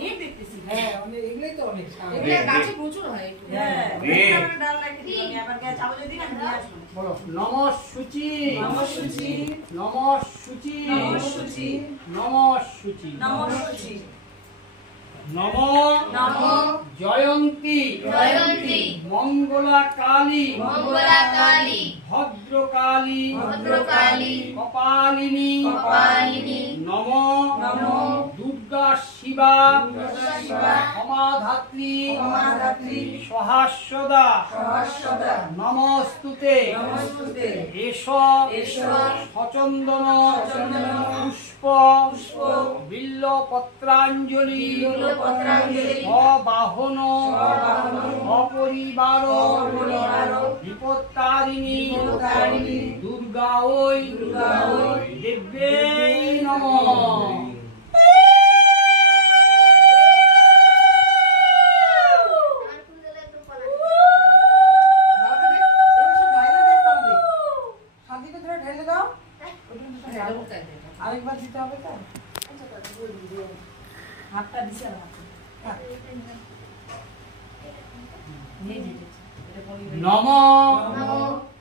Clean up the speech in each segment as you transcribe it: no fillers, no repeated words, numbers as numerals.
অনেক দেখতেছি। হ্যাঁ অনেক, এগুলোই তো অনেক। এগুলো গাছে প্রচুর হয়। হ্যাঁ ডাল লাগে দিই আবার কে চাবো যদি না নিয়ে আসবো। বলো নমঃশুচি নমঃশুচি নমঃশুচি নমঃশুচি নমঃশুচি নমঃশুচি নম নম জয়ন্তী জয়ন্তী মঙ্গলা কালী মঙ্গলা কালী ভদ্রকালী ভদ্রকালী কপালিনী কপালিনী নম নম দুর্গা শিবা দুর্গা শিবা ক্ষমাধাত্রী ক্ষমাধাত্রী সহাস্যদা সহস্রদা নমস্তুতে নমস্তুতে এষ এষ সচন্দন সচন্দন পুষ্প পুষ্প বিল্লপত্রাঞ্জলি বিল্লপত্রাঞ্জলি অবাহন অবাহন অপরিবার অপরিবার বিপত্তারিণী বিপত্তারিণী দুর্গা ওই দুর্গা ওই দেব্যৈ নমঃ। আরেকবার দিতে হবে তো হাতটা দিছে না নম নম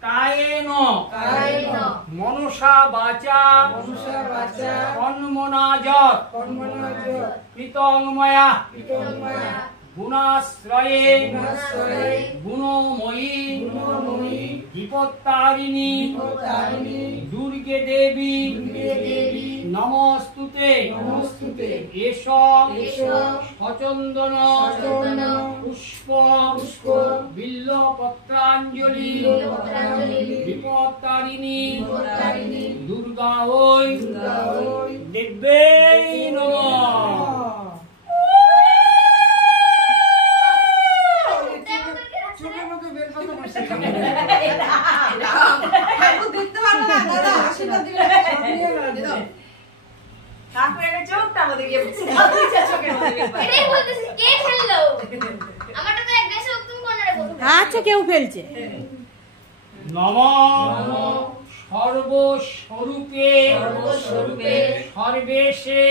কায়েন কায়েন মনসা বাচা মনুষ্য বাচা কর্মণাযৎ কর্মণাযৎ কৃতংময়া কৃতজ্ঞয়া গুণাশ্রয়ে গুণাশ্রয়ে গুণময়ী গুণময়ী বিপত্তারিণী বিপত্তারিণী দুর্গে দেবী দুর্গে দেবী নমস্তুতে নমস্তুতে এষ এষ সচন্দন সচন্দন পুষ্প পুষ্প বিল্লপত্রাঞ্জলি বিল্লপত্রাঞ্জলি বিপত্তারিণী বিপত্তারিণী দুর্গা ওই দুর্গা ওই দেব্যৈ নমঃ। চোখের মধ্যে বেলপাতা বসে ঠাকুর দেখতে পারো না দাদা আশীর্বাদ দিলে সব নিয়ে দাও ঠাকুরের চোখটা আমাদের গিয়ে বসে চোখের মধ্যে এটাই বলতেছি কে খেললো আমারটা তো এক দেশে তুমি কোন রে বলছো আচ্ছা কেউ ফেলছে নমঃ সর্বস্বরূপে সর্বস্বরূপে সর্বেশে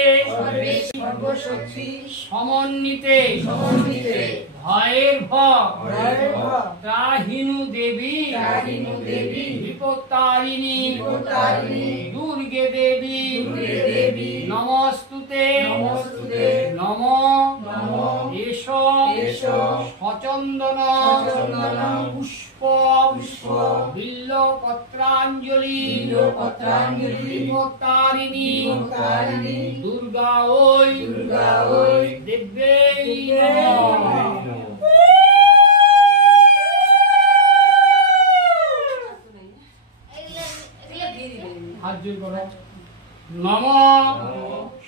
সর্বশক্তি সমন্বিতে সমন্বিতে ভয়ের ভয়ের ভয় ত্রাহিনু দেবী ত্রাহিনু দেবী বিপত্তারিণী বিপত্তারিণী দুর্গে দেবী দুর্গে দেবী নমস্তুতে নমস্তুতে নম নমঃ এষ এষ সচন্দন সচন্দন পুষ্প পুষ্প বিল্লপত্রাঞ্জলি বিল্লপত্রাঞ্জলি বিপত্তারিণী বিপত্তারিণী দুর্গা ওই দুর্গা ওই দেব্যৈ নমঃ। হাত জোর করো। নম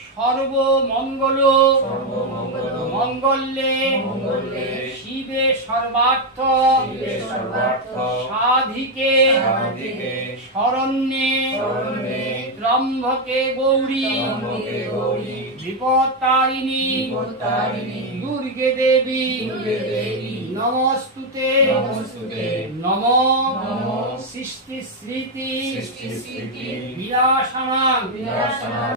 সর্বমঙ্গল মঙ্গলে শিবে সর্বার্থ সাধিকে শরণ্যে ত্রম্বকে গৌরী বিপত্তারিণী দুর্গে দেবী নমস্তুতে নম সৃষ্টি স্মৃতি বিনাশানাং